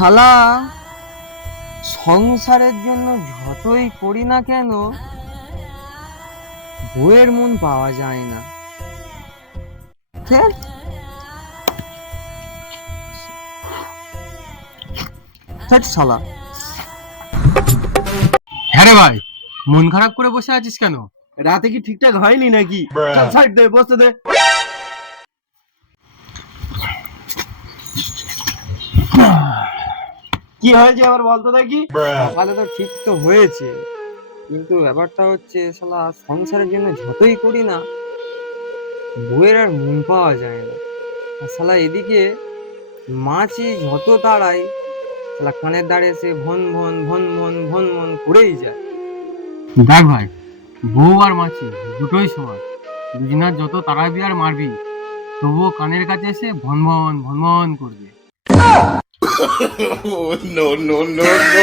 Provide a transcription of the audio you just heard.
শালা সংসারের জন্য যতই করি না কেন বউয়ের মন পাওয়া যায় না। কে? ধ্যাৎ শালা। হ্যাঁ রে ভাই, মন খারাপ করে বসে আছিস কেন? রাতে কি ঠিকঠাক হয়নি নাকি? চল সাইড দে, বসতে দে। কি হয়েছে আবার বলতো দেখি। সকালে তো ঠিক তো হয়েছে, কিন্তু ব্যাপারটা হচ্ছে শালা সংসারের জন্য যতই করি না বউয়ের আর মন পাওয়া যায় না। আর শালা এদিকে মাছি যত তাড়াই শালা কানের দ্বারে এসে ভন ভন ভন ভন ভন ভন করেই যায়। দেখ ভাই, বউ আর মাছি দুটোই সমান। দুজনার যত তাড়াবি আর মারবি, তবুও কানের কাছে এসে ভন ভন ভন ভন করবে। Oh, no, no, no, no.